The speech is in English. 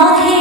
Okay.